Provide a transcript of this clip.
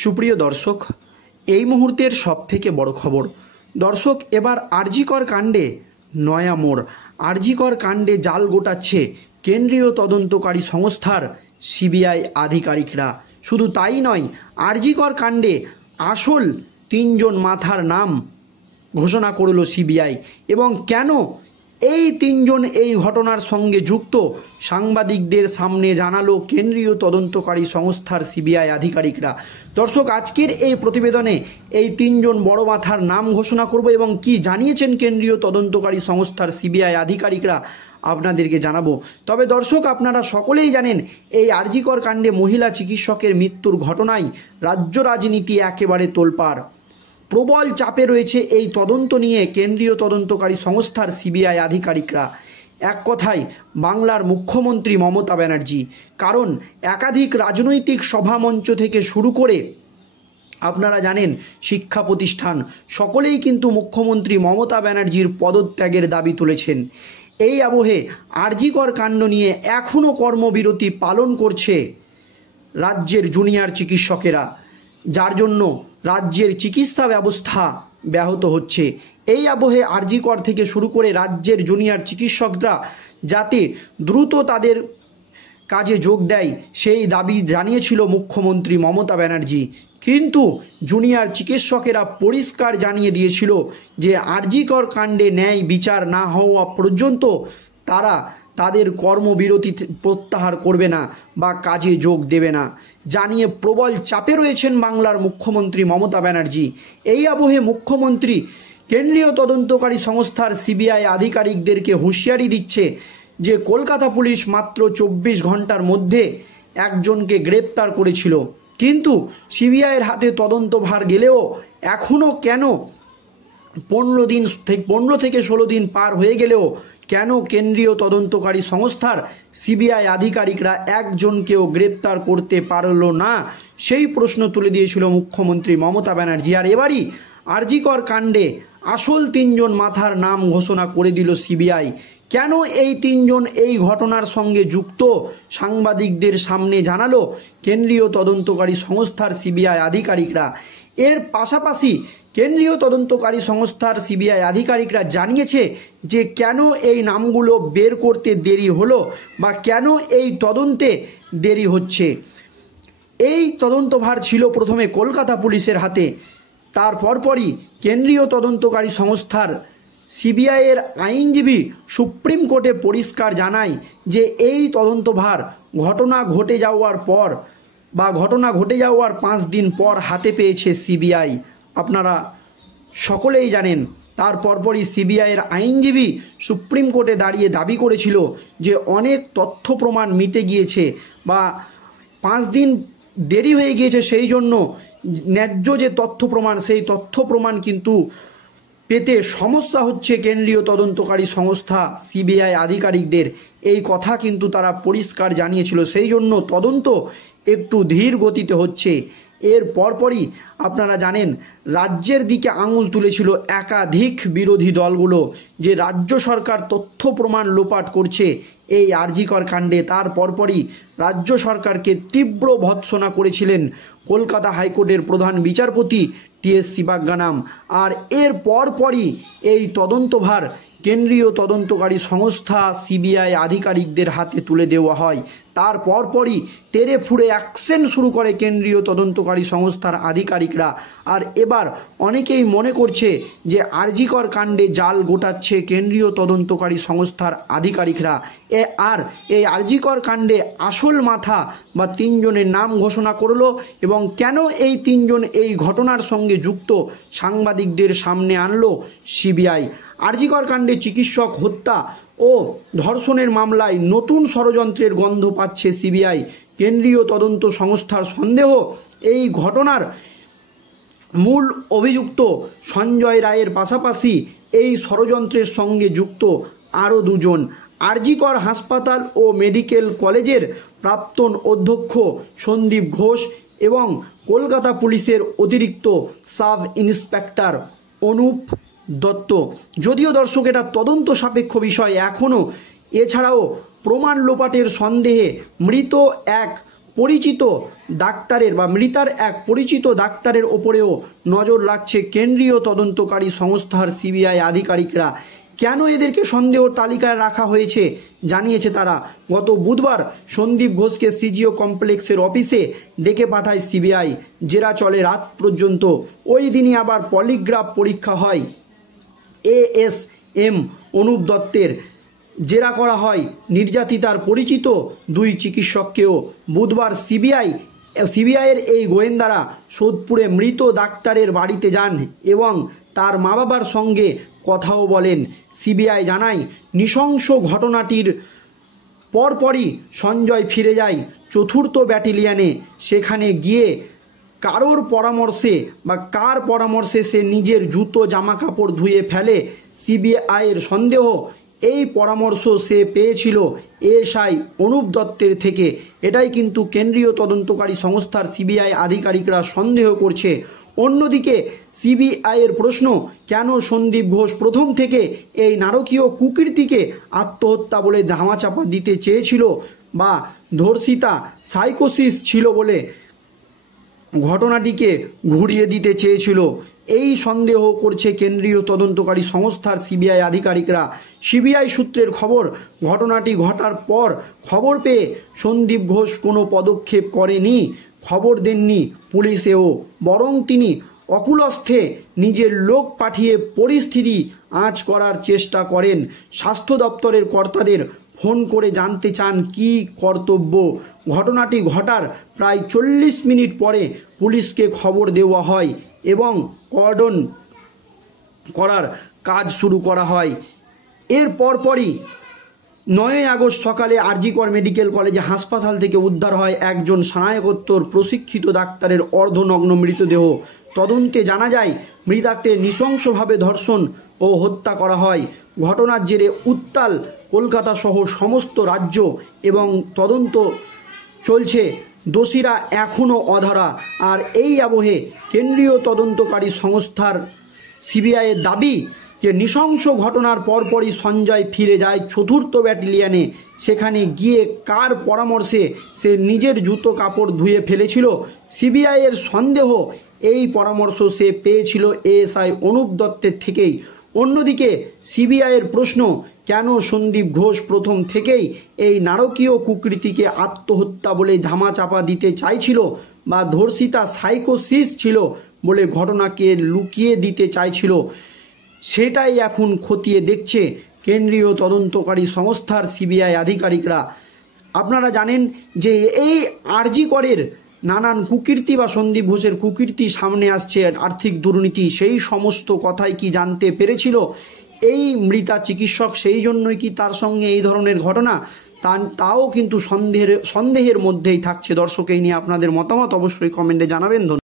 সুপ্রিয় দর্শক, এই মুহূর্তের সবথেকে বড় খবর। দর্শক, এবার আরজিকর কাণ্ডে নয়া মোড়। আরজিকর কাণ্ডে জাল গোটাচ্ছে কেন্দ্রীয় তদন্তকারী সংস্থার সিবিআই আধিকারিকরা। শুধু তাই নয়, আরজিকর কাণ্ডে আসল তিনজন মাথার নাম ঘোষণা করল সিবিআই। এবং কেন এই তিনজন এই ঘটনার সঙ্গে যুক্ত, সাংবাদিকদের সামনে জানালো কেন্দ্রীয় তদন্তকারী সংস্থার সিবিআই আধিকারিকরা। দর্শক, আজকের এই প্রতিবেদনে এই তিনজন বড় মাথার নাম ঘোষণা করব এবং কি জানিয়েছেন কেন্দ্রীয় তদন্তকারী সংস্থার সিবিআই আধিকারিকরা আপনাদেরকে জানাবো। তবে দর্শক, আপনারা সকলেই জানেন এই আরজিকর কাণ্ডে মহিলা চিকিৎসকের মৃত্যুর ঘটনায় রাজ্য রাজনীতি একেবারে তোলপাড়। প্রবল চাপে রয়েছে এই তদন্ত নিয়ে কেন্দ্রীয় তদন্তকারী সংস্থার সিবিআই আধিকারিকরা। এক কথায় বাংলার মুখ্যমন্ত্রী মমতা ব্যানার্জি। কারণ একাধিক রাজনৈতিক সভামঞ্চ থেকে শুরু করে আপনারা জানেন শিক্ষা প্রতিষ্ঠান সকলেই কিন্তু মুখ্যমন্ত্রী মমতা ব্যানার্জির পদত্যাগের দাবি তুলেছেন। এই আবহে আরজিকর কাণ্ড নিয়ে এখনও কর্মবিরতি পালন করছে রাজ্যের জুনিয়র চিকিৎসকেরা, যার জন্য রাজ্যের চিকিৎসা ব্যবস্থা ব্যাহত হচ্ছে। এই আবহে আরজিকর থেকে শুরু করে রাজ্যের জুনিয়র চিকিৎসকরা যাতে দ্রুত তাদের কাজে যোগ দেয় সেই দাবি জানিয়েছিল মুখ্যমন্ত্রী মমতা ব্যানার্জি। কিন্তু জুনিয়র চিকিৎসকেরা পরিষ্কার জানিয়ে দিয়েছিল যে আরজিকর কাণ্ডে ন্যায় বিচার না হওয়া পর্যন্ত তারা তাদের কর্মবিরতি প্রত্যাহার করবে না বা কাজে যোগ দেবে না। জানিয়ে প্রবল চাপে রয়েছেন বাংলার মুখ্যমন্ত্রী মমতা ব্যানার্জি। এই আবহে মুখ্যমন্ত্রী কেন্দ্রীয় তদন্তকারী সংস্থার সিবিআই আধিকারিকদেরকে হুঁশিয়ারি দিচ্ছে যে কলকাতা পুলিশ মাত্র 24 ঘন্টার মধ্যে একজনকে গ্রেপ্তার করেছিল, কিন্তু সিবিআইয়ের হাতে তদন্তভার গেলেও এখনও কেন 15 থেকে 16 দিন পার হয়ে গেলেও কেন কেন্দ্রীয় তদন্তকারী সংস্থার সিবিআই আধিকারিকরা একজনকেও গ্রেপ্তার করতে পারল না, সেই প্রশ্ন তুলে দিয়েছিল মুখ্যমন্ত্রী মমতা ব্যানার্জি। আর এবারই আরজিকর কাণ্ডে আসল তিনজন মাথার নাম ঘোষণা করে দিল সিবিআই। কেন এই তিনজন এই ঘটনার সঙ্গে যুক্ত, সাংবাদিকদের সামনে জানালো কেন্দ্রীয় তদন্তকারী সংস্থার সিবিআই আধিকারিকরা। এর পাশাপাশি কেন্দ্রীয় তদন্তকারী সংস্থার সিবিআই আধিকারিকরা জানিয়েছে যে কেন এই নামগুলো বের করতে দেরি হলো বা কেন এই তদন্তে দেরি হচ্ছে। এই তদন্তভার ছিল প্রথমে কলকাতা পুলিশের হাতে, তার পরপরই কেন্দ্রীয় তদন্তকারী সংস্থার সিবিআইয়ের আইনজীবী সুপ্রিম কোর্টে পরিষ্কার জানায় যে এই তদন্তভার ঘটনা ঘটে যাওয়ার 5 দিন পর হাতে পেয়েছে সিবিআই। আপনারা সকলেই জানেন তার পরপরই সিবিআইয়ের আইনজীবী সুপ্রিম কোর্টে দাঁড়িয়ে দাবি করেছিল যে অনেক তথ্য প্রমাণ মিটে গিয়েছে বা 5 দিন দেরি হয়ে গিয়েছে, সেই জন্য ন্যায্য যে তথ্য প্রমাণ সেই তথ্য প্রমাণ কিন্তু পেতে সমস্যা হচ্ছে কেন্দ্রীয় তদন্তকারী সংস্থা সিবিআই আধিকারিকদের। এই কথা কিন্তু তারা পরিষ্কার জানিয়েছিল, সেই জন্য তদন্ত একটু ধীর গতিতে হচ্ছে। এর পরপরই আপনারা জানেন রাজ্যের দিকে আঙুল তুলেছিল একাধিক বিরোধী দলগুলো যে রাজ্য সরকার তথ্য প্রমাণ লোপাট করছে এই আরজিকর কাণ্ডে। তার পরপরই রাজ্য সরকারকে তীব্র ভৎসনা করেছিলেন কলকাতা হাইকোর্টের প্রধান বিচারপতি টি.এস. শিবাজ্ঞানাম। আর এর পরপরই এই তদন্তভার কেন্দ্রীয় তদন্তকারী সংস্থা সিবিআই আধিকারিকদের হাতে তুলে দেওয়া হয়। তার পরপরই তেড়ে ফুঁড়ে অ্যাকশন শুরু করে কেন্দ্রীয় তদন্তকারী সংস্থার আধিকারিকরা। আর এবার অনেকেই মনে করছে যে আরজিকর কাণ্ডে জাল গোটাচ্ছে কেন্দ্রীয় তদন্তকারী সংস্থার আধিকারিকরা। আর এই আরজিকর কাণ্ডে আসল মাথা বা তিনজনের নাম ঘোষণা করলো এবং কেন এই তিনজন এই ঘটনার সঙ্গে যুক্ত সাংবাদিকদের সামনে আনলো সিবিআই। আরজিকর কাণ্ডে চিকিৎসক হত্যা ও ধর্ষণের মামলায় নতুন ষড়যন্ত্রের গন্ধ পাচ্ছে সিবিআই। কেন্দ্রীয় তদন্ত সংস্থার সন্দেহ এই ঘটনার মূল অভিযুক্ত সঞ্জয় রায়ের পাশাপাশি এই ষড়যন্ত্রের সঙ্গে যুক্ত আরও 2 জন। আরজিকর হাসপাতাল ও মেডিকেল কলেজের প্রাক্তন অধ্যক্ষ সন্দীপ ঘোষ এবং কলকাতা পুলিশের অতিরিক্ত সাব ইন্সপেক্টর অনুপ দত্ত। যদিও দর্শক এটা তদন্ত সাপেক্ষ বিষয় এখনও, এছাড়াও প্রমাণ লোপাটের সন্দেহে মৃত এক পরিচিত ডাক্তারের বা মৃতার এক পরিচিত ডাক্তারের ওপরেও নজর রাখছে কেন্দ্রীয় তদন্তকারী সংস্থার সিবিআই আধিকারিকরা। কেন এদেরকে সন্দেহ তালিকায় রাখা হয়েছে জানিয়েছে তারা। গত বুধবার সন্দীপ ঘোষকে সিজিও কমপ্লেক্সের অফিসে ডেকে পাঠায় সিবিআই। জেরা চলে রাত পর্যন্ত। ওই দিনই আবার পলিগ্রাফ পরীক্ষা হয় এএসএম অনুপ দত্তের। জেরা করা হয় নির্যাতিতার পরিচিত দুই চিকিৎসককেও। বুধবার সিবিআইয়ের এই গোয়েন্দারা সোদপুরে মৃত ডাক্তারের বাড়িতে যান এবং তার মা বাবার সঙ্গে কথাও বলেন। সিবিআই জানায়, নৃশংস ঘটনাটির পরপরই সঞ্জয় ফিরে যায় 4th ব্যাটালিয়নে। সেখানে গিয়ে কার পরামর্শে সে নিজের জুতো জামা কাপড় ধুয়ে ফেলে। সিবিআইয়ের সন্দেহ, এই পরামর্শ সে পেয়েছিল এসআই অনুপ দত্তের থেকে। এটাই কিন্তু কেন্দ্রীয় তদন্তকারী সংস্থার সিবিআই আধিকারিকরা সন্দেহ করছে। অন্যদিকে সিবিআইয়ের প্রশ্ন, কেন সন্দীপ ঘোষ প্রথম থেকে এই নারকীয় কুকীর্তিকে আত্মহত্যা বলে ধামাচাপা দিতে চেয়েছিল বা ধর্ষিতা সাইকোসিস ছিল বলে ঘটনাটিকে ঘুরিয়ে দিতে চেয়েছিল। এই সন্দেহ করছে কেন্দ্রীয় তদন্তকারী সংস্থার সিবিআই আধিকারিকরা। সিবিআই সূত্রের খবর, ঘটনাটি ঘটার পর খবর পেয়ে সন্দীপ ঘোষ কোনো পদক্ষেপ করেনি, খবর দেননি পুলিশেও, বরং তিনি অকুলস্থে নিজের লোক পাঠিয়ে পরিস্থিতি আঁচ করার চেষ্টা করেন। স্বাস্থ্য দপ্তরের কর্তাদের ফোন করে জানতে চান কী কর্তব্য। ঘটনাটি ঘটার প্রায় 40 মিনিট পরে পুলিশকে খবর দেওয়া হয় এবং কর্ডন করার কাজ শুরু করা হয়। এর পরপরই 9 আগস্ট সকালে আরজিকর মেডিকেল কলেজে হাসপাতাল থেকে উদ্ধার হয় একজন স্নাতকোত্তর প্রশিক্ষিত ডাক্তারের অর্ধনগ্ন মৃতদেহ। তদন্তে জানা যায়, মৃতাকে নৃশংসভাবে ধর্ষণ ও হত্যা করা হয়। ঘটনার জেরে উত্তাল কলকাতা সহ সমস্ত রাজ্য এবং তদন্ত চলছে। দোষীরা এখনও অধরা। আর এই আবহে কেন্দ্রীয় তদন্তকারী সংস্থার সিবিআইয়ের দাবি যে নৃশংস ঘটনার পরপরই সঞ্জয় ফিরে যায় 4th ব্যাটালিয়নে। সেখানে গিয়ে কার পরামর্শে সে নিজের জুতো কাপড় ধুয়ে ফেলেছিল। সিবিআইয়ের সন্দেহ, এই পরামর্শ সে পেয়েছিল এএসআই অনুপ দত্তের থেকেই। অন্যদিকে সিবিআইয়ের প্রশ্ন, কেন সন্দীপ ঘোষ প্রথম থেকেই এই নারকীয় কুকৃতিকে আত্মহত্যা বলে ধামাচাপা দিতে চাইছিল বা ধর্ষিতা সাইকোসিস ছিল বলে ঘটনাকে লুকিয়ে দিতে চাইছিল, সেটাই এখন খতিয়ে দেখছে কেন্দ্রীয় তদন্তকারী সংস্থার সিবিআই আধিকারিকরা। আপনারা জানেন যে এই আরজি করের নানান কুকীর্তি বা সন্দীপ ঘোষের কুকীর্তি সামনে আসছে, আর্থিক দুর্নীতি, সেই সমস্ত কথাই কি জানতে পেরেছিল এই মৃতা চিকিৎসক? সেই জন্যই কি তার সঙ্গে এই ধরনের ঘটনা? তাও কিন্তু সন্দেহের মধ্যেই থাকছে। দর্শক, এই নিয়ে আপনাদের মতামত অবশ্যই কমেন্টে জানাবেন।